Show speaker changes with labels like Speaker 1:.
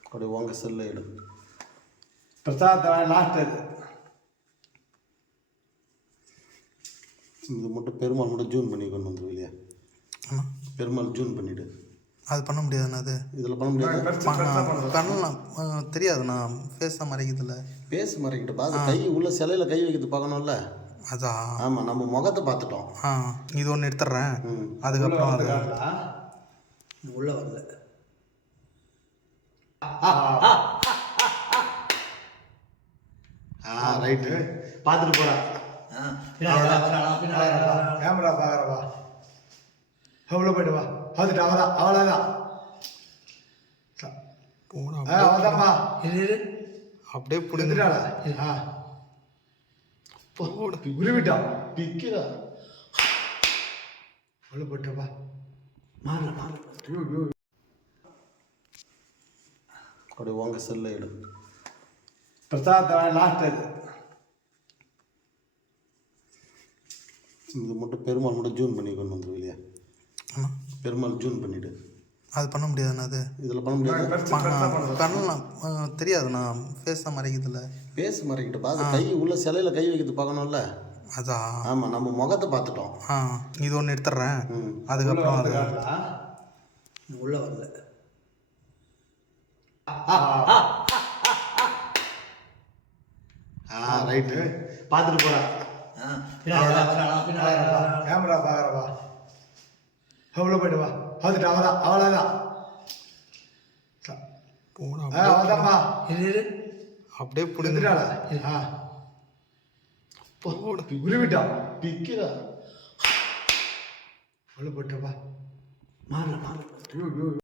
Speaker 1: அப்படியே உங்க செல்ல எடு.
Speaker 2: பிரசாத் லாஸ்ட்
Speaker 1: இது மட்டும் பெருமாள் மட்டும் ஜூன் பண்ணி கொண்டு வந்துடும் இல்லையா?
Speaker 3: ஆமாம்,
Speaker 1: பெருமாள் ஜூன் பண்ணிவிடு.
Speaker 3: அது பண்ண முடியாதுண்ணா. அது
Speaker 1: இதில் பண்ண முடியாது.
Speaker 3: கண்ணெலாம் தெரியாதுண்ணா, ஃபேஸ் தான் மறைக்குதுல்ல.
Speaker 1: பேச மறைக்கிட்டு பார்த்து கை உள்ள சிலையில் கை வைக்கிறது பார்க்கணும்ல.
Speaker 3: அதான்.
Speaker 1: ஆமாம், நம்ம முகத்தை பார்த்துட்டோம்.
Speaker 3: இது ஒன்று எடுத்துட்றேன். அதுக்கப்புறம் அது
Speaker 2: உள்ள வரல.
Speaker 1: ரைட்டு பார்த்துட்டு போகிறா.
Speaker 2: கேமரா பார்க்குறவா எவ்வளோ போய்ட்டு வா. பார்த்துட்டு அவதான் அவ்வளோதான் அவதான்ப்பா.
Speaker 3: அப்படியே பிடிச்சிட்டாள.
Speaker 2: உருவிட்டான்
Speaker 1: பிக்கிறா.
Speaker 2: எவ்வளோ போயிட்டப்பா.
Speaker 1: அப்படியே உங்க செல்ல எடு.
Speaker 2: பிரசாத் லாஸ்ட்
Speaker 1: இது மட்டும் பெருமாள் மட்டும் ஜூன் பண்ணி கொண்டு வந்துடும் இல்லையா?
Speaker 3: ஆமாம்,
Speaker 1: பெருமாள் ஜூன் பண்ணிவிடு.
Speaker 3: அது பண்ண முடியாதுண்ணா. அது
Speaker 1: இதில் பண்ண முடியாது.
Speaker 3: கண்ணெலாம் தெரியாதுண்ணா, ஃபேஸ் தான் மறைக்குதுல்ல.
Speaker 1: பேச மறைக்கிட்டு பார்த்து கை உள்ள சிலையில் கை வைக்கிறது பார்க்கணும்ல.
Speaker 3: அதான்.
Speaker 1: ஆமாம், நம்ம முகத்தை பார்த்துட்டோம்.
Speaker 3: இது ஒன்று எடுத்துட்றேன். அதுக்கப்புறம் அது
Speaker 2: உள்ள வரல.
Speaker 1: ரைட்டு பார்த்துட்டு போகிறா.
Speaker 2: கேமரா பார்க்குறவா எவ்வளோ போய்ட்டு வா. பார்த்துட்டு அவதான் அவ்வளோதான் அவதான்ப்பா.
Speaker 3: அப்படியே
Speaker 2: பிடிச்சிட்டாள. உருவிட்டான்
Speaker 1: பிக்கிறா.
Speaker 2: எவ்வளோ போயிட்டப்பா.